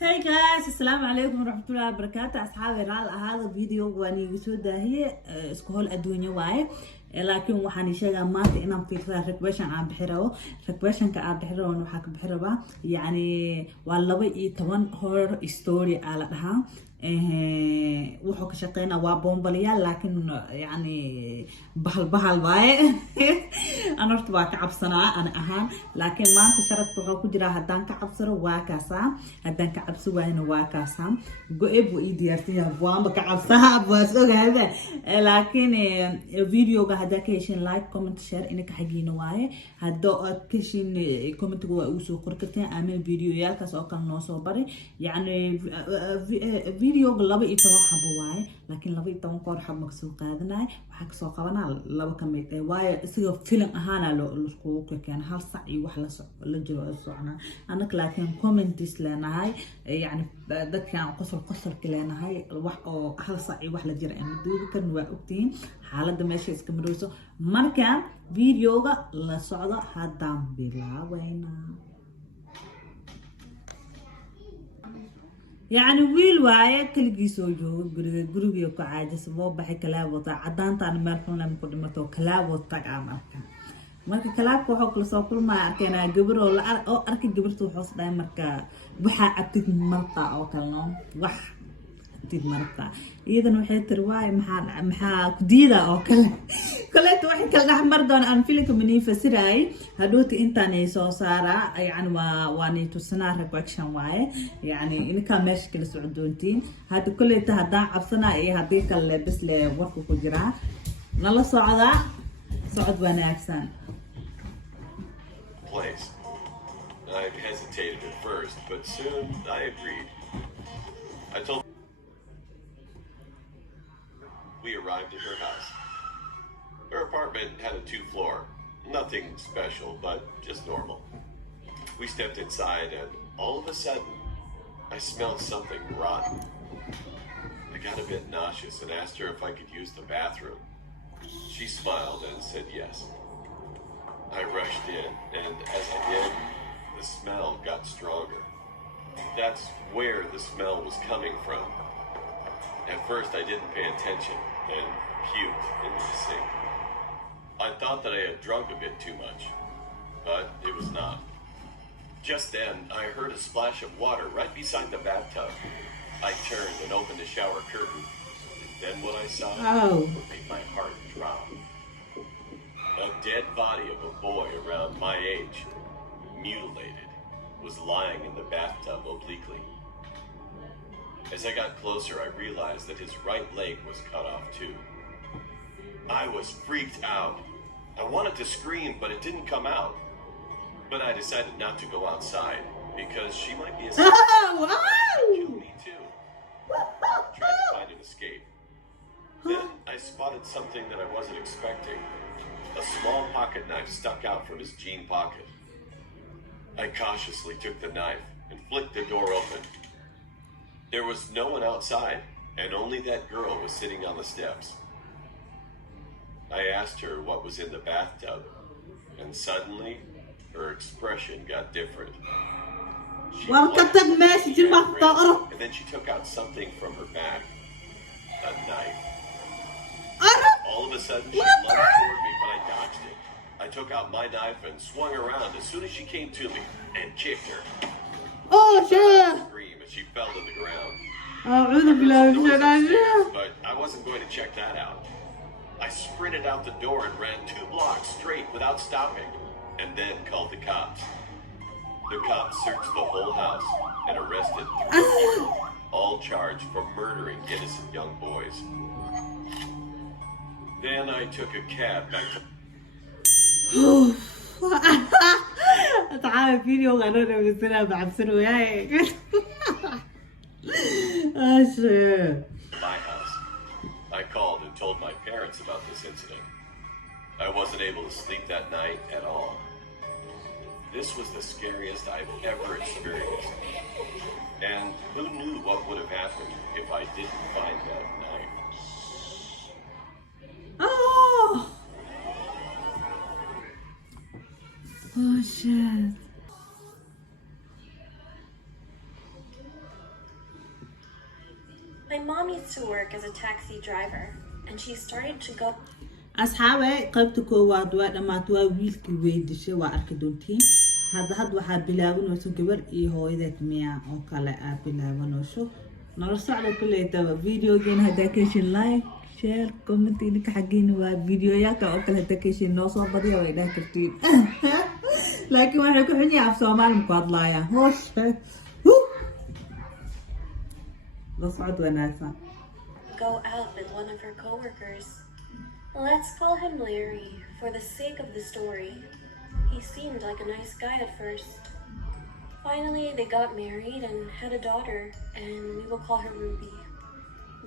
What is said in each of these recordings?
Hey guys, السلام عليكم ورحمة الله وبركاته. أصحابي رال هذا فيديو واني يسودا هي اسكول الدنيا واي لكن وحني شيء ما تينا في ريكويشن عم بحره ريكويشن كعب بحره ونحك بحره يعني والله بي تمن هور ستوري على لها wuxuu ka shaqeynaa waa boombalyaal laakiin yani bahal waaye aan horta waa ka cabsanaa ana ahaan laakiin maanta sharadka wuxuu ku jiraa haddaan ka cabsano waa kaasaa haddaan ka cabsi waayna waa kaasaa go-e buu ii diyaarsan yahay waanba ka cabsaha waas ogahaba laakiin videoga haddaa ka heshin like comment share inaka xagiina waaye haddoo aad ka heshin commentiga waa ugu soo qori karteen ama videoyaalkaas oo kale noo soo bari yani فيديو لبا إيطوان حبوا واي لكن لبا إيطوان قار حب مكسو قادناي وحك سو قبنا لبا كميت واي سيو فيلم أهانا لو سكوك كان هل صعي وحلا لجرو الصعنا أنا لكن كومنتس لنا هاي يعني ده كان قصر كلنا هاي وح أو هل صعي وحلا جرا إن دود كان وقتين حالة دمشق إسكمروسو مركان فيديوغا لصعدة هدام بلا وينا يعني ويل واي كل جيسو جو جروجي وكعاجس مو بحي كلاب وطا عدان تاني مركون لما كنت مرتو كلاب وطا عمركا مركا كلاب كوحو كل صوكل ما أركينا جبر ولا أركي جبرتو حوص داي مركا بحا عبتد مرقا أو كلنو وح عبتد مرقا إذا وحي ترواي محا كديدة أو كلا كلت واحد كلا أحمر دون أن فيلك مني فسراي هدوتي إنتاني سو سارة يعني واني تسنا ريكوكشن واي يعني إن كان مشكلة سعودونتين هاد كل هدا عبسنا إيه هديك اللي بس لوقت كجرا نلا صعد وانا أحسن. Place. I hesitated at first, but soon I agreed. I told. We arrived at her house. Her apartment had a 2-floor. Nothing special, but just normal. We stepped inside and all of a sudden, I smelled something rotten. I got a bit nauseous and asked her if I could use the bathroom. She smiled and said yes. I rushed in, and as I did, the smell got stronger. That's where the smell was coming from. At first, I didn't pay attention and puked into the sink. I thought that I had drunk a bit too much, but it was not. Just then, I heard a splash of water right beside the bathtub. I turned and opened the shower curtain. Then what I saw made my heart drop. A dead body of a boy around my age, mutilated, was lying in the bathtub obliquely. As I got closer, I realized that his right leg was cut off too. I was freaked out. I wanted to scream, but it didn't come out. But I decided not to go outside because she might be a kill me too. Tried to find an escape. Then I spotted something that I wasn't expecting. A small pocket knife stuck out from his jean pocket. I cautiously took the knife and flicked the door open. There was no one outside, and only that girl was sitting on the steps. I asked her what was in the bathtub, and suddenly her expression got different. And then she took out something from her bag, a knife. All of a sudden, she lunged toward me, but I dodged it. I took out my knife and swung around as soon as she came to me and kicked her. Oh shit! She fell to the ground. But I wasn't going to check that out. I sprinted out the door and ran 2 blocks straight without stopping, and then called the cops. The cops searched the whole house and arrested 3 people, all charged for murdering innocent young boys. Then I took a cab back to... تعال فيديو غيرنا بسنا بعبسنا وياي my house. I called and told my parents about this incident. I wasn't able to sleep that night at all. This was the scariest I've ever experienced. And who knew what would have happened if I didn't find that knife? Oh shit. mom used to work as a taxi driver, and she started to go. asxaabe qaybta koowaad waa dhamaatay waa wiilkii weydishay waa arki doontiin hadda waxaa bilaabanayso gabar iyo hooyadeed miya oo kale bilaabanayso nala socda kuleeta videogan hadda ka shin like share comment idinka xageena waa videoyaka oo kale hadda ka shin noo soo badiya way dhaha kartiin laakiin waxay ku xun yahay af Soomaali ku hadlaaya hoosh la socod wanaagsan go out with one of her coworkers. Let's call him Larry for the sake of the story. He seemed like a nice guy at first. Finally, they got married and had a daughter, and we will call her Ruby.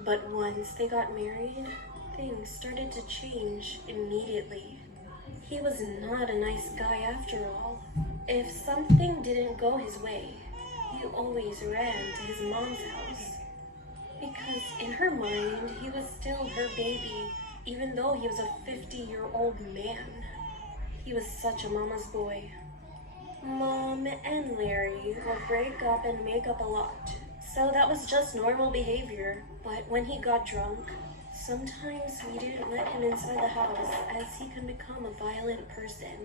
But once they got married, things started to change immediately. He was not a nice guy after all. If something didn't go his way, he always ran to his mom's house. Because in her mind, he was still her baby, even though he was a 50-year-old man. He was such a mama's boy. Mom and Larry would break up and make up a lot, so that was just normal behavior. But when he got drunk, sometimes we didn't let him inside the house as he can become a violent person.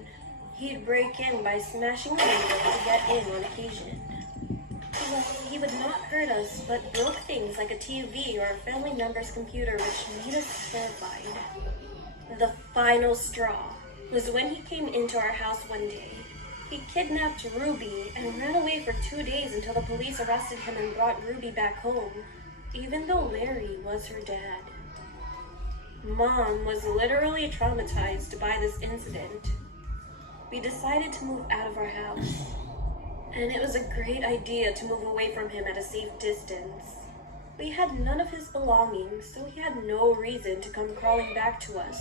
He'd break in by smashing the window to get in on occasion. Well, he would not hurt us, but broke things like a TV or a family member's computer, which made us terrified. The final straw was when he came into our house one day. He kidnapped Ruby and ran away for 2 days until the police arrested him and brought Ruby back home, even though Larry was her dad. Mom was literally traumatized by this incident. We decided to move out of our house. And it was a great idea to move away from him at a safe distance. We had none of his belongings, so he had no reason to come crawling back to us.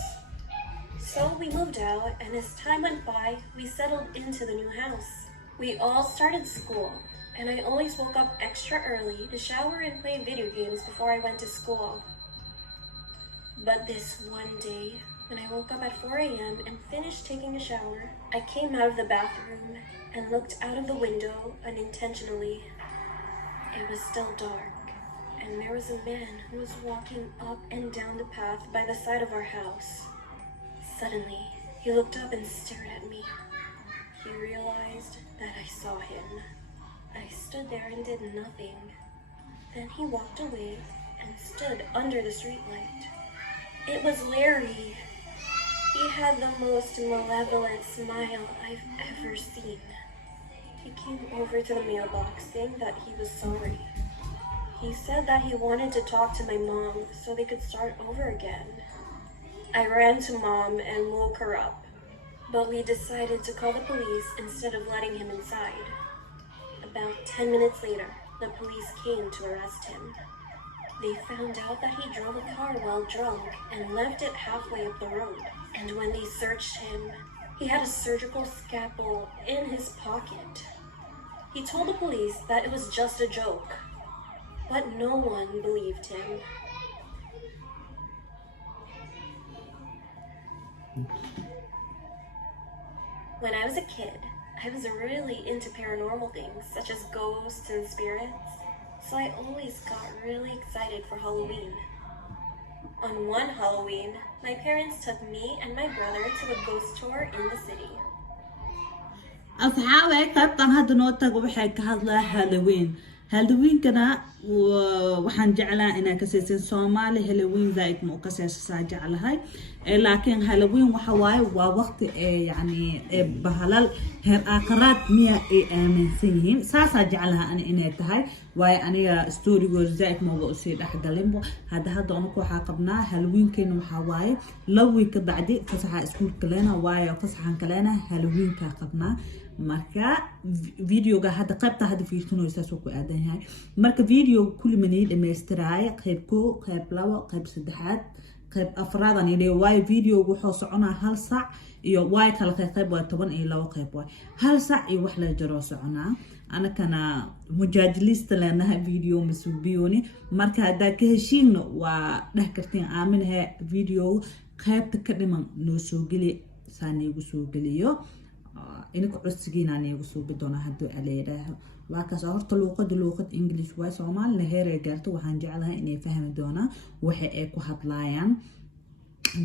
So we moved out, and as time went by, we settled into the new house. We all started school, and I always woke up extra early to shower and play video games before I went to school. But this one day, when I woke up at 4 a.m. and finished taking a shower, I came out of the bathroom and looked out of the window unintentionally. It was still dark, and there was a man who was walking up and down the path by the side of our house. Suddenly, he looked up and stared at me. He realized that I saw him. I stood there and did nothing. Then he walked away and stood under the streetlight. It was Larry. He had the most malevolent smile I've ever seen. He came over to the mailbox saying that he was sorry. He said that he wanted to talk to my mom so they could start over again. I ran to Mom and woke her up, but we decided to call the police instead of letting him inside. About 10 minutes later, the police came to arrest him. They found out that he drove a car while drunk and left it halfway up the road. And when they searched him, he had a surgical scalpel in his pocket. He told the police that it was just a joke, but no one believed him. When I was a kid, I was really into paranormal things such as ghosts and spirits, so I always got really excited for Halloween. On one Halloween, my parents took me and my brother to a ghost tour in the city. asxaabe qaybtan hadda noo tago waxay ka hadlaa Halloween kana waxaan jeclaa inaan ka seesin Soomaali Halloween zaid ma ka seesaa jeclahay laakiin Halloween waxa waaye waa waqti yani bahalal heer aakhiraad miya ay aaminsan yihiin saasa jeclaha ani inay tahay waaye aniga storygood zaid ma uga sii dhaxgalinbo hadda anigu waxa qabnaa Halloween keena waxa waaye lawi ka bacdi fasaxa iskuulka leena waaye fasaxan kaleena Halloween ka qabnaa marka videoga hadda qaybta hadda fiirsanaysa soo ku aadan yahay marka video kulli manay dhameystiraay qayb 1 qayb 2 qayb 3 qayb 4 aan ilaa way video wuxuu soconaa 1 saac iyo way kala qayb waa 10 iyo 2 qayb way 1 saac iyo wax la jaro soconaa ana kana mujaajilista leenahay video masuubiyoni marka hadda ka heshiin waa dhax kartiin aaminahay video qaybta ka dhiman noo soo gali saanigu soo galiyo inaka codsigiina niigu suubi doona hadduu aleedaaho waa kaas horta luuqad English waa Soomaali heerey gaarto waxaan jeclahay inay fahmi doonaan waxa ay ku hadlayaan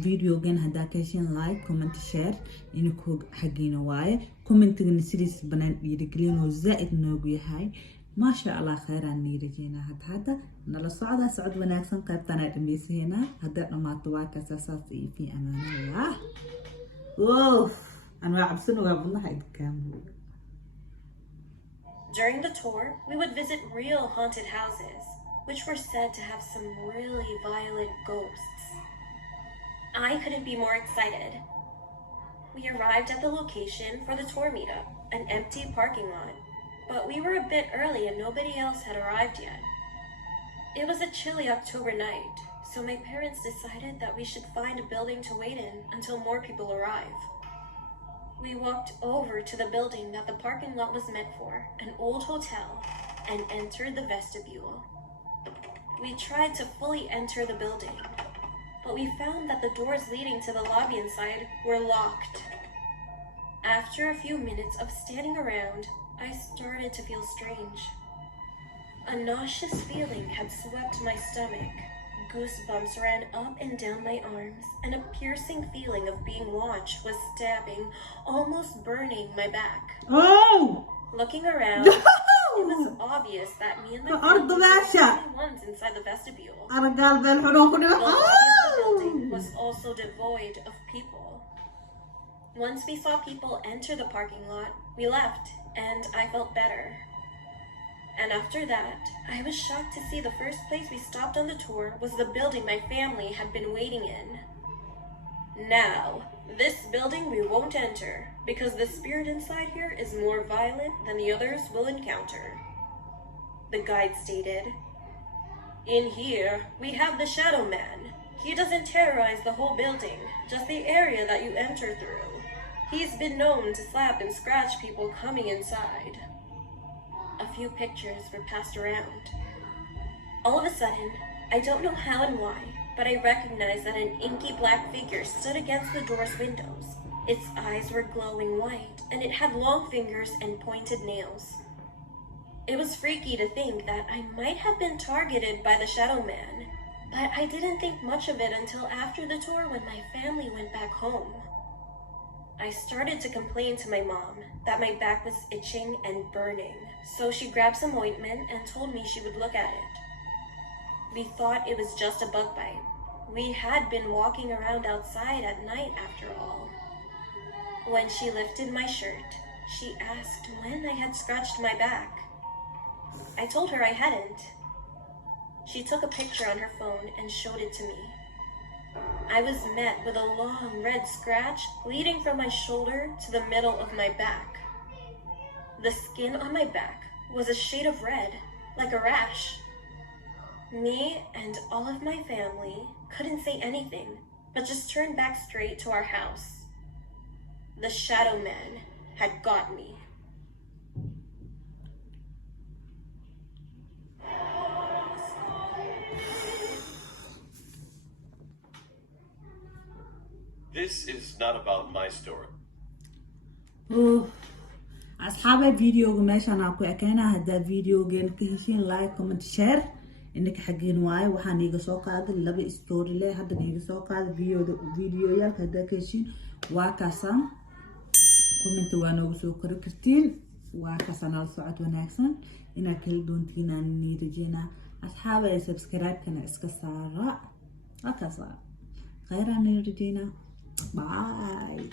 videogan haddaa ka heshin like comment share inakoo xagiina waaye commentigana sidiis banaan dhiirigelinoo zaaid noogu yahay maasha allah khayraan niirajeynaa hadda nala socod wanaagsan qaybtana dhameysayna hadda dhamaato waa kaas saas iyo fi amaanillah anwaa cabsan waa badnaha idkaamu. During the tour, we would visit real haunted houses, which were said to have some really violent ghosts. I couldn't be more excited. We arrived at the location for the tour meetup, an empty parking lot, but we were a bit early and nobody else had arrived yet. It was a chilly October night, so my parents decided that we should find a building to wait in until more people arrive. We walked over to the building that the parking lot was meant for, an old hotel, and entered the vestibule. We tried to fully enter the building, but we found that the doors leading to the lobby inside were locked. After a few minutes of standing around, I started to feel strange. A nauseous feeling had swept my stomach. Goosebumps ran up and down my arms, and a piercing feeling of being watched was stabbing, almost burning my back. Looking around, it was obvious that me and my friend were the only ones inside the vestibule. The lobby of the building was also devoid of people. Once we saw people enter the parking lot, we left, and I felt better. And after that, I was shocked to see the first place we stopped on the tour was the building my family had been waiting in. Now, this building we won't enter, because the spirit inside here is more violent than the others will encounter. The guide stated, "In here, we have the Shadow Man. He doesn't terrorize the whole building, just the area that you enter through. He's been known to slap and scratch people coming inside." A few pictures were passed around. All of a sudden, I don't know how and why, but I recognized that an inky black figure stood against the door's windows. Its eyes were glowing white, and it had long fingers and pointed nails. It was freaky to think that I might have been targeted by the Shadow Man, but I didn't think much of it until after the tour when my family went back home. I started to complain to my mom that my back was itching and burning, so she grabbed some ointment and told me she would look at it. We thought it was just a bug bite. We had been walking around outside at night after all. When she lifted my shirt, she asked when I had scratched my back. I told her I hadn't. She took a picture on her phone and showed it to me. I was met with a long red scratch leading from my shoulder to the middle of my back. The skin on my back was a shade of red, like a rash. Me and all of my family couldn't say anything, but just turned back straight to our house. The Shadow Man had got me. This is not about my story. أصحاب فيديو ماشي أنا أكو أكينا هذا فيديو جين كهشين لايك كومنت شير إنك حقين واي وحن يجسوق هذا اللي بيستوري له هذا يجسوق هذا فيديو يالك هذا كهشين واكاسان كومنت وانا وسوق كرتين واكاسان على صعد وناكسن إن كل دون تينا نيرجينا أصحاب سبسكرايب كنا إسكسارة واكاسان خيرا نيرجينا باي.